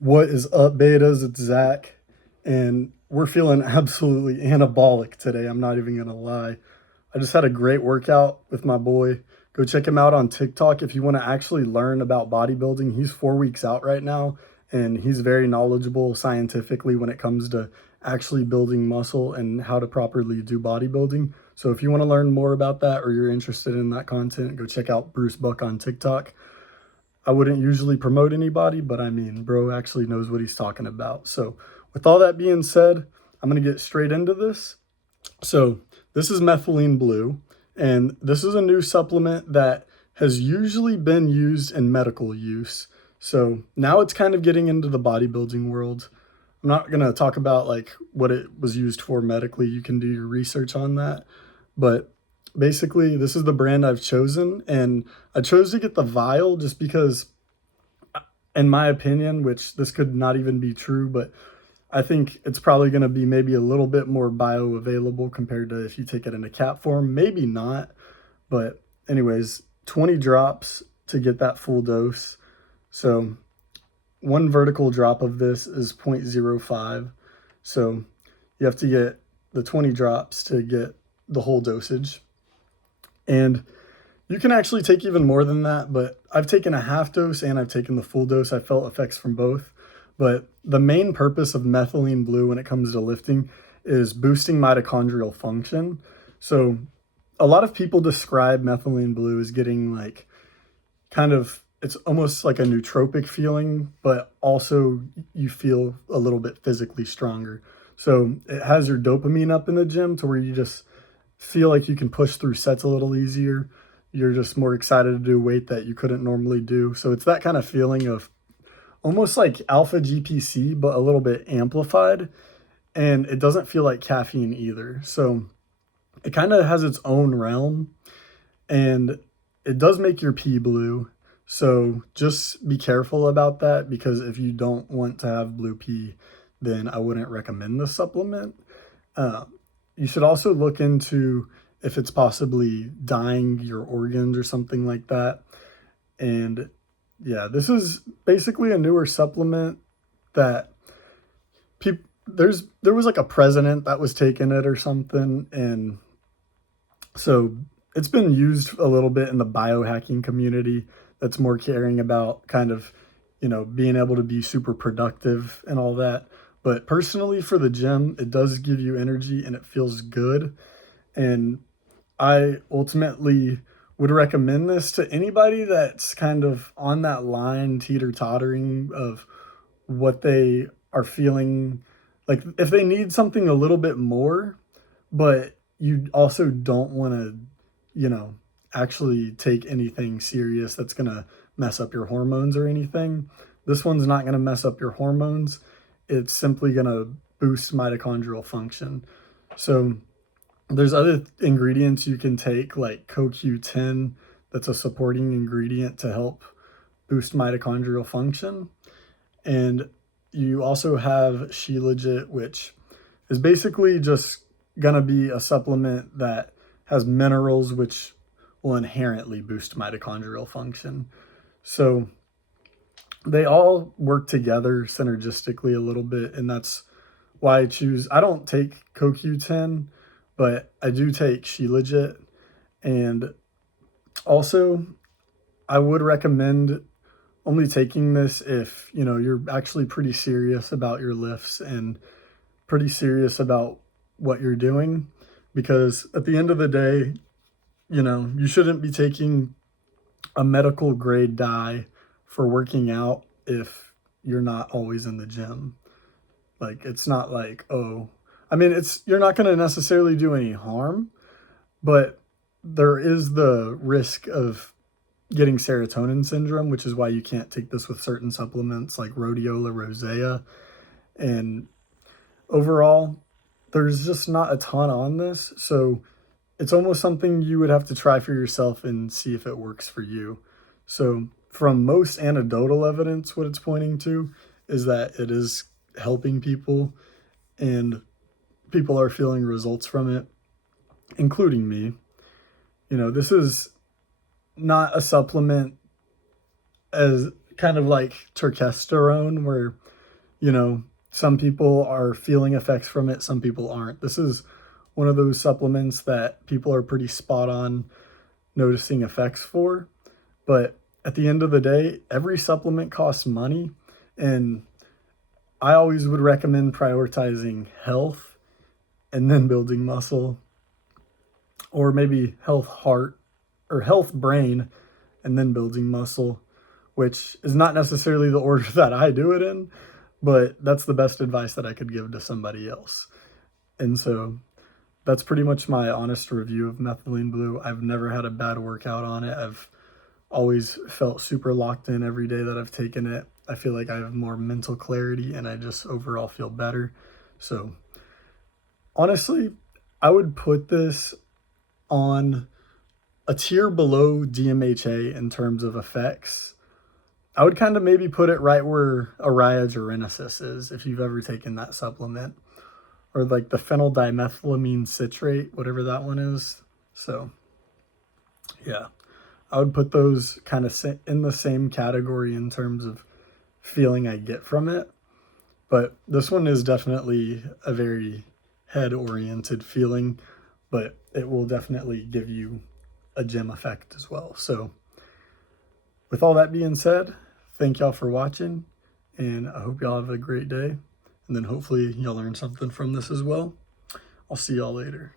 What is up, betas? It's Zach, and we're feeling absolutely anabolic today. I'm not even gonna lie. I just had a great workout with my boy. Go check him out on TikTok if you want to actually learn about bodybuilding. He's 4 weeks out right now, and he's very knowledgeable scientifically when it comes to actually building muscle and how to properly do bodybuilding. So if you want to learn more about that or you're interested in that content, go check out Bruce Buck on TikTok. I wouldn't usually promote anybody, but I mean, bro actually knows what he's talking about. So, with all that being said, I'm going to get straight into this. So, this is Methylyne Blue, and this is a new supplement that has usually been used in medical use. So, now it's kind of getting into the bodybuilding world. I'm not going to talk about like what it was used for medically. You can do your research on that. But basically, this is the brand I've chosen, and I chose to get the vial just because, in my opinion, which this could not even be true, but I think it's probably going to be maybe a little bit more bioavailable compared to if you take it in a cap form. Maybe not, but anyways, 20 drops to get that full dose. So one vertical drop of this is 0.05. So you have to get the 20 drops to get the whole dosage. And you can actually take even more than that, but I've taken a half dose and I've taken the full dose. I felt effects from both. But the main purpose of Methylyne Blue when it comes to lifting is boosting mitochondrial function. So a lot of people describe Methylyne Blue as getting like kind of, it's almost like a nootropic feeling, but also you feel a little bit physically stronger. So it has your dopamine up in the gym to where you just feel like you can push through sets a little easier. You're just more excited to do weight that you couldn't normally do. So it's that kind of feeling of almost like alpha GPC, but a little bit amplified. And it doesn't feel like caffeine either. So it kind of has its own realm, and it does make your pee blue. So just be careful about that, because if you don't want to have blue pee, then I wouldn't recommend this supplement. Uh, you should also look into if it's possibly dyeing your organs or something like that. And yeah, this is basically a newer supplement that there was like a president that was taking it or something, and so it's been used a little bit in the biohacking community that's more caring about kind of, being able to be super productive and all that. But personally, for the gym, it does give you energy and it feels good. And I ultimately would recommend this to anybody that's kind of on that line, teeter tottering of what they are feeling. Like if they need something a little bit more, but you also don't want to, you know, actually take anything serious that's going to mess up your hormones or anything. This one's not going to mess up your hormones. It's simply going to boost mitochondrial function. So there's other ingredients you can take, like CoQ10, that's a supporting ingredient to help boost mitochondrial function. And you also have Shilajit, which is basically just going to be a supplement that has minerals which will inherently boost mitochondrial function. So they all work together synergistically a little bit, and that's why I don't take CoQ10, but I do take Shilajit. And also, I would recommend only taking this if, you're actually pretty serious about your lifts and pretty serious about what you're doing, because at the end of the day, you shouldn't be taking a medical grade dye for working out if you're not always in the gym. Like it's not like, oh, I mean, it's you're not going to necessarily do any harm, but there is the risk of getting serotonin syndrome, which is why you can't take this with certain supplements like rhodiola rosea. And overall, there's just not a ton on this. So it's almost something you would have to try for yourself and see if it works for you. So, from most anecdotal evidence, what it's pointing to is that it is helping people, and people are feeling results from it, including me. This is not a supplement as kind of like testosterone, where You know, some people are feeling effects from it, some people aren't. This is one of those supplements that people are pretty spot on noticing effects for. But at the end of the day, every supplement costs money. And I always would recommend prioritizing health and then building muscle, or maybe health heart or health brain and then building muscle, which is not necessarily the order that I do it in, but that's the best advice that I could give to somebody else. And so that's pretty much my honest review of Methylyne Blue. I've never had a bad workout on it. I've always felt super locked in every day that I've taken it. I feel like I have more mental clarity and I just overall feel better. So honestly, I would put this on a tier below DMHA in terms of effects. I would kind of maybe put it right where Araya Genesis is, if you've ever taken that supplement, or like the phenyl citrate, whatever that one is. So yeah, I would put those kind of in the same category in terms of feeling I get from it. But this one is definitely a very head-oriented feeling, but it will definitely give you a gym effect as well. So with all that being said, thank y'all for watching, and I hope y'all have a great day. And then hopefully y'all learn something from this as well. I'll see y'all later.